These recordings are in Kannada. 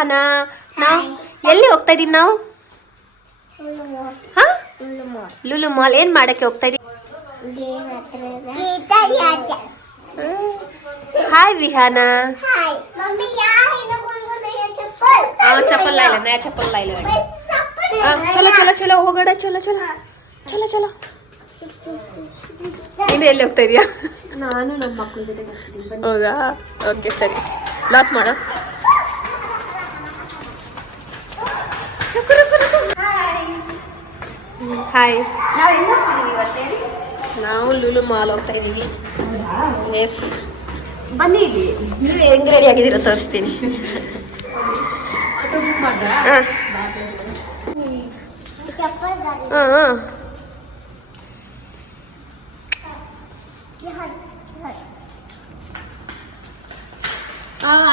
ಅಹನ. ನಾವು ಎಲ್ಲಿ ಹೋಗ್ತಾ ಇದೀವಿ ನಾವು? ಹಾ, ಲುಲು ಮಾಲ್. ಏನ್ ಮಾಡಕ್ಕೆ ಹೋಗ್ತಾ ಇದೀವಿ? ಹಾಯ್ ವಿಹಾನ. ಚಪ್ಪಲ್ लायला नया चप्पल लायला. चलो चलो चलो ಹೋಗೋಣ. ಚಲೋ ಚಲೋ ಚಲೋ ಚಲೋ. ನೀನು ಎಲ್ಲಿ ಹೋಗ್ತಾ ಇದೀಯಾ? ನಾನು ನಮ್ಮ ಮಕ್ಕಳ ಜೊತೆ ಹೋಗ್ತಿದ್ದೀನಿ. ಹೌದಾ? ಓಕೆ ಸರಿ. ಲಾಕ್ ಮಾಡು. ಹಾಯ್. ನಾವು ಲುಲು ಮಾಲ್ ಹೋಗ್ತಾ ಇದ್ದೀವಿ. ಎಸ್, ಬನ್ನಿ. ಇಲ್ಲಿ ಹೆಂಗ್ ರೆಡಿ ಆಗಿದ್ದೀರ ತೋರಿಸ್ತೀನಿ.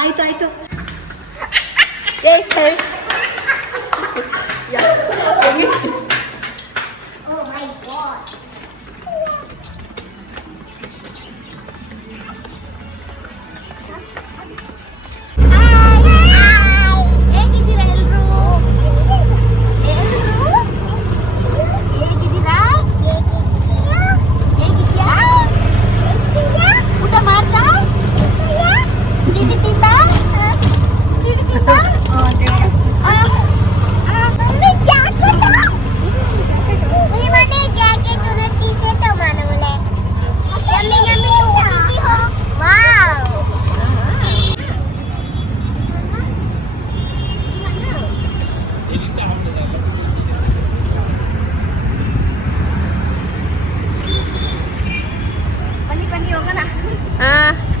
ಆಯ್ತು ಆಯ್ತು.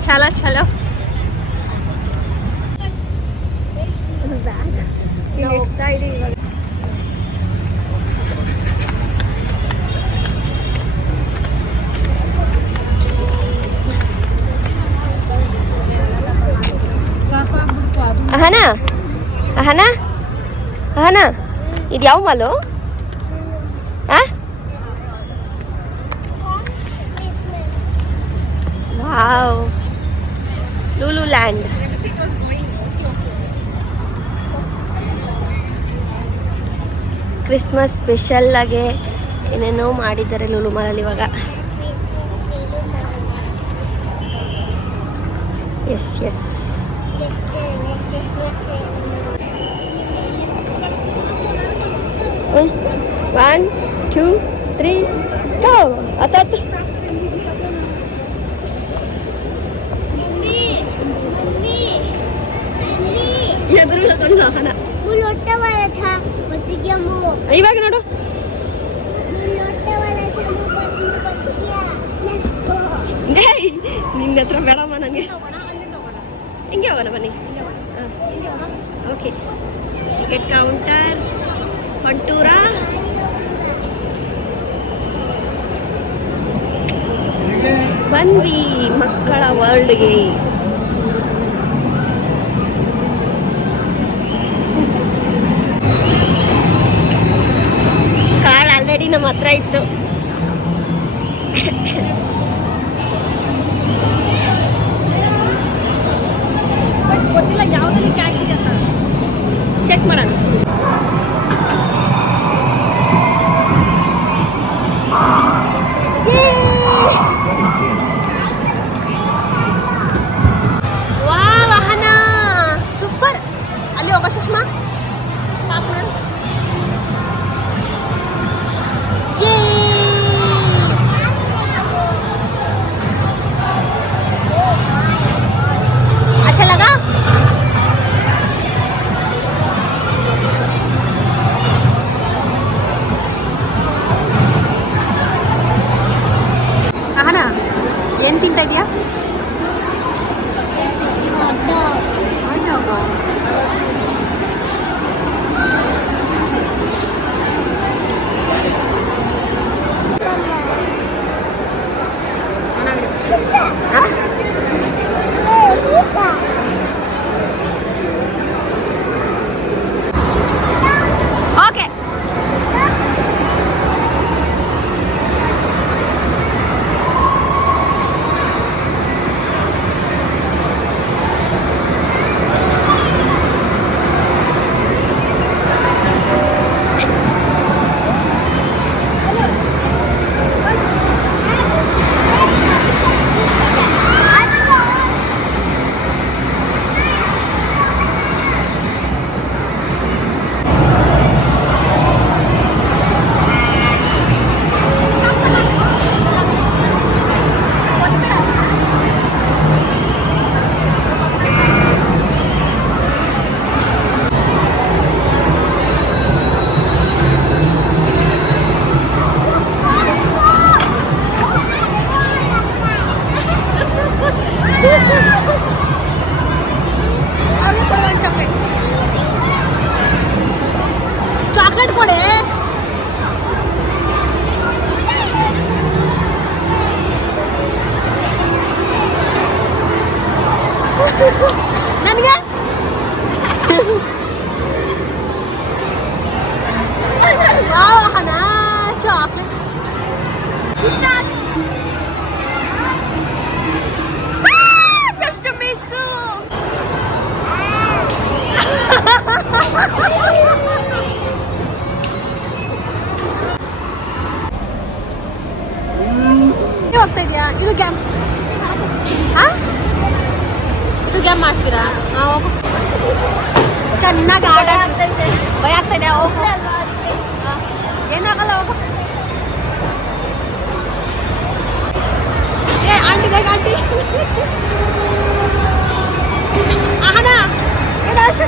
चलो चलो. ಅಹನಾ ಅಹನಾ ಅಹನಾ, ಇದು ಯಾವ mall? Wow, Lulu land. Christmas special ಆಗಿ ಏನೇನೋ ಮಾಡಿದ್ದಾರೆ ಲುಲು ಮಾಲಲ್ಲಿ ಇವಾಗ. Yes yes. 1 2 3 go. ಅತ್ತ ಇವಾಗ ನೋಡು. ನಿನ್ನ ಹತ್ರ ಬೇಡಮ್ಮ ನನಗೆ. ಹಿಂಗೆ ಹೋಗೋಣ ಬನ್ನಿ. ಓಕೆ, ಟಿಕೆಟ್ ಕೌಂಟರ್ ಹೊಂಟೂರ. ಬಂದ್ವಿ ಮಕ್ಕಳ ವರ್ಲ್ಡ್ಗೆ. ಕಾರ್ಡ್ ಆಲ್ರೆಡಿ ನಮ್ಮ ಹತ್ರ ಇತ್ತು. ಗೊತ್ತಿಲ್ಲ ಯಾವುದ್ರಲ್ಲಿ ಕ್ಯಾಶ್ ಇದೆ ಅಂತ ಚೆಕ್ ಮಾಡೋಣ. ಸೂಪರ್. ಅಲ್ಲಿ ಹೋಗೋ ಸುಷ್ಮಾ. अच्छा लगा? ಅಹನಾ, ಏನು ತಿಂತಾ ಇದೀಯಾ? ಕೂತ್ಕೊಡೆ. ನನಗೆ ವಾಹನ ಚಾಕ್ಲೇಟ್ ಜಸ್ಟ್ ಮಿಸ್ಸು. ಹೋಗ್ತಾ ಇದೆಯಾ? ಇದು ಗ್ಯಾಮ್ ಇದು ಗ್ಯಾಮ್ ಮಾಡ್ತೀರಾ? ಹೋಗು. ಚೆನ್ನಾಗಿ ಆಡ. ಭಯ ಆಗ್ತಾ ಇದೆ. ಹೋಗು. ಏನಾಗಲ್ಲ, ಹೋಗು. ಏ ಆಂಟಿ ದೇಗ ಆಂಟಿ ಆಹನ ಏನು ಅಷ್ಟು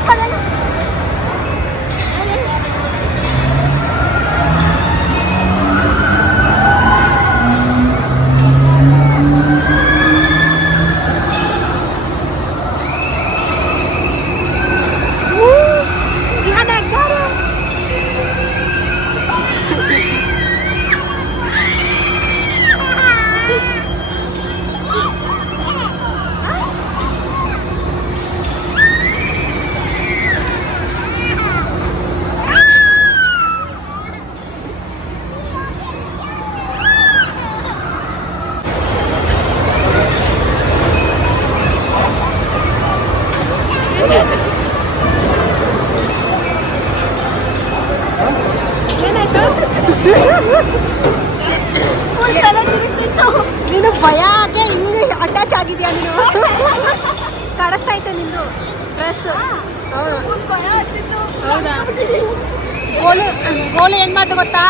ಏನಾಯ್ತು? ನೀನು ಭಯಕ್ಕೆ ಹಿಂಗೆ ಅಟ್ಯಾಚ್ ಆಗಿದ್ಯಾ? ನೀನು ಕಾಣಿಸ್ತಾ ಇತ್ತು ನಿಂದು ಡ್ರೆಸ್. ಹೌದಾ? ಗೋಲು ಏನ್ ಮಾಡ್ದು ಗೊತ್ತಾ?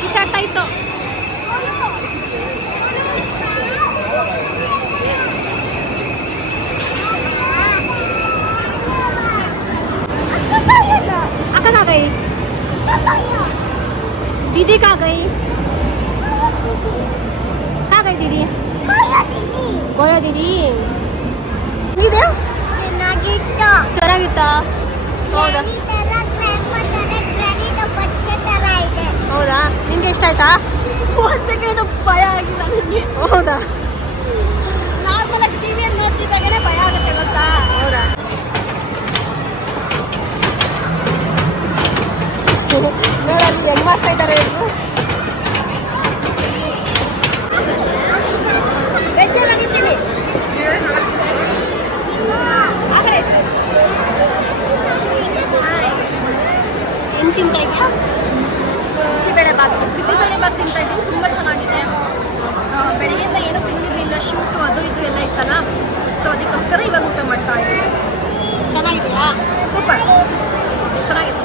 ಕಿಚಾಡ್ತಾ ಇತ್ತು. अक्का कहाँ गई? दीदी कहाँ गई? कहाँ गई दीदी? गोया दीदी. ಹೇಗಿದೆಯಾ? ಚೆನ್ನಾಗಿತ್ತಾ? ಹೌದಾ? ಹೌದಾ? ನಿಮ್ಗೆ ಇಷ್ಟ ಆಯ್ತಾ? ಒಂದು ಸೆಕೆಂಡ್ ಭಯ ಆಗಿಲ್ಲ ನನಗೆ. ಹೌದಾ? ನಾರ್ಮಲ್ ಆಗಿ ಟಿವಿಯಲ್ಲಿ ನೋಡ್ತಿದ್ದಾಗಲೇ ಭಯ ಆಗುತ್ತೆ ಗೊತ್ತಾ? ಹೌದಾ? ನೋಡಲ್ಲಿ ಹೆಂಗ್ ಮಾಡ್ತಾ ಇದ್ದಾರೆ ಇವರು. ಏನು ತಿಂತಾ ಇದೆಯಾ? ಬಿಸಿಬೇಳೆ ಬಾತ್ ತಿಂತಾ ಇದ್ದೀನಿ. ತುಂಬ ಚೆನ್ನಾಗಿದೆ. ಬೆಳಗ್ಗೆಯಿಂದ ಏನೂ ತಿಂದಿರಲಿಲ್ಲ. ಶೂಟು ಅದು ಇದು ಎಲ್ಲ ಇತ್ತಲ್ಲ, ಸೊ ಅದಕ್ಕೋಸ್ಕರ ಇವಾಗ ಊಟ ಮಾಡ್ತಾ ಇದ್ದೀನಿ. ಚೆನ್ನಾಗಿದೆಯಾ? ಸೂಪರ್ ಚೆನ್ನಾಗಿದೆ.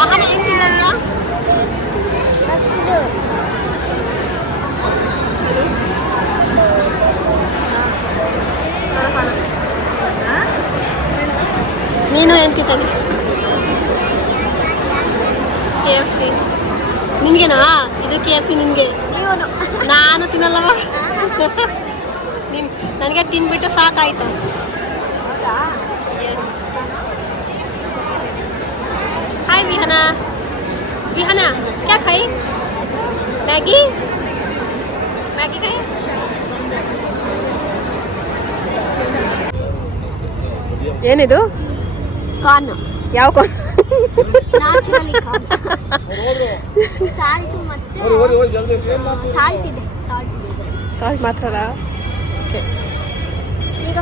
ಆಹಾರ ಹೆಂಗೆ ತಿನ್ನೋದಿಯಾ? ನೀನು ಏನು ತಿಂತಾನೆ? KFC ನಿನಗೇನಾ? ಇದು KFC ನಿನಗೆ. ನಾನು ತಿನ್ನಲ್ಲವ. ನನಗೆ ತಿನ್ಬಿಟ್ಟು ಸಾಕಾಯ್ತು. हाय विहाना. विहाना क्या खाई? मैगी? मैगी खाई? ಏನಿದು? ಕಾರ್ನ್. ಯಾವ ಕಾರ್ನ್? Natural corn. ಸಾಲ್ಟ್ ಮತ್ತೆ ಸಾಲ್ಟ್ ಇದೆ. ಸಾಲ್ಟ್ ಮಾತ್ರನಾ? ಓಕೆ. ಈಗ